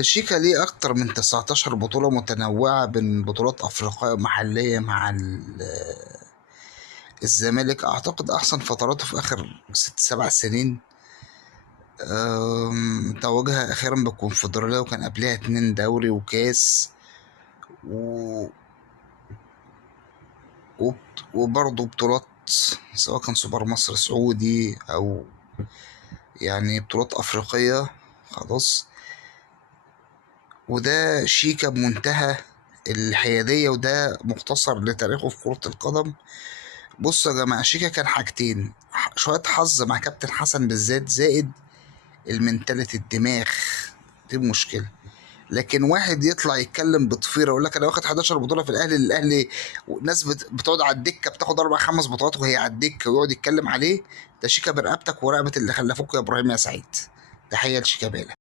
شيكا ليه أكتر من 19 بطولة متنوعة بين بطولات أفريقية ومحلية مع الزمالك. أعتقد أحسن فتراته في آخر 6 7 سنين. توجها أخيرا بالكونفدرالية، وكان قبلها 2 دوري وكاس و... وبرضه بطولات، سواء كان سوبر مصر سعودي أو يعني بطولات أفريقية. خلاص. وده شيكا بمنتهى الحيادية، وده مختصر لتاريخه في كرة القدم. بصوا يا جماعة، شيكا كان حاجتين: شوية حظ مع كابتن حسن بالذات، زائد المنتاليتي، الدماغ. دي المشكلة. لكن واحد يطلع يتكلم بطفيره يقول لك انا واخد 11 بطوله في الاهلي، والناس بتقعد على الدكه بتاخد 4 5 بطولات وهي على الدكه، ويقعد يتكلم عليه، ده شيكا برقبتك ورقبه اللي خلفوك يا ابراهيم يا سعيد. تحيه لشيكابالا.